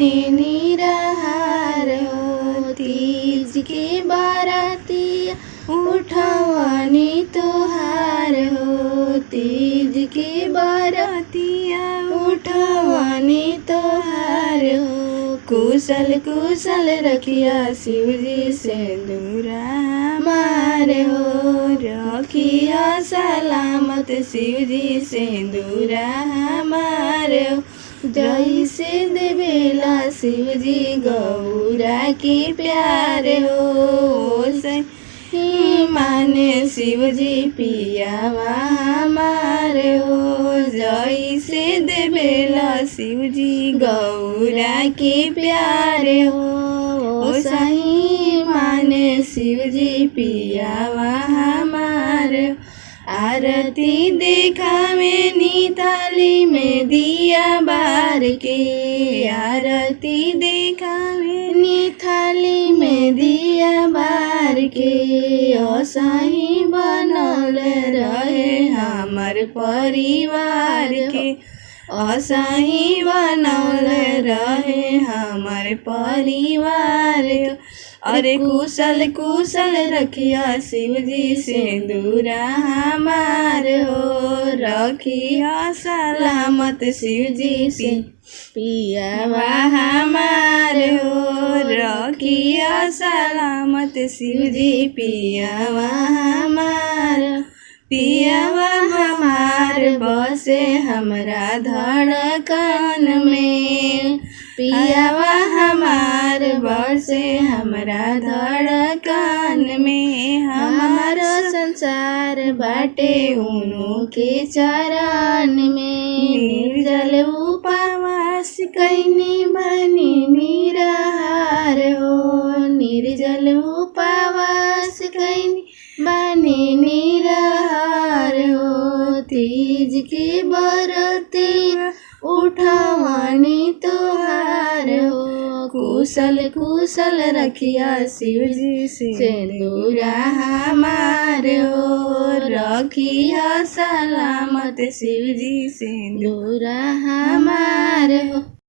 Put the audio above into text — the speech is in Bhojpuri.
बने निराहार हो। तीज के बारातिया उठवानी तोहार हो। तीज के बारातिया उठवानी तोहार हो। कुशल कुशल रखिया शिवजी सिंदूरा हमार हो। रखिया सलामत शिवजी सिंदूरा हमार हो। जैसे देवेला शिवजी गौरा के प्यार हो। सही माने शिवजी पियावा हमार हो। जैसे देवेला शिवजी गौरा के प्यार हो। सही माने शिवजी पियावा हमार हो। आरती देखावे नी थाली में दिया बार के। आरती देखावे नी थाली में दिया बार के। असही बनल रहे हमर परिवार के। असही बनल रहे हमर परिवार के। अरे कुशल कुशल रखिया शिवजी सिंदूरा हमार हो। रखिया सलामत शिवजी से पियावा हमार हो। रखिया सलामत शिवजी पियावा हमार। पियावा हमार बसे हमरा धड़कन में। पियावा हमार बसे हमरा धड़कन में। हमारा संसार बाटे उनु के चरण में। निर्जल उपवास कैनी बनी निराहार हो। निर्जल उपवास कैनी बनी निराहार हो। तीज के बरतिया उठवानी तोहार हो। कुशल कुशल रखिया शिवजी सिंदूरा हमार हो। रखिया सलामत शिवजी सिंदूरा हमार हो।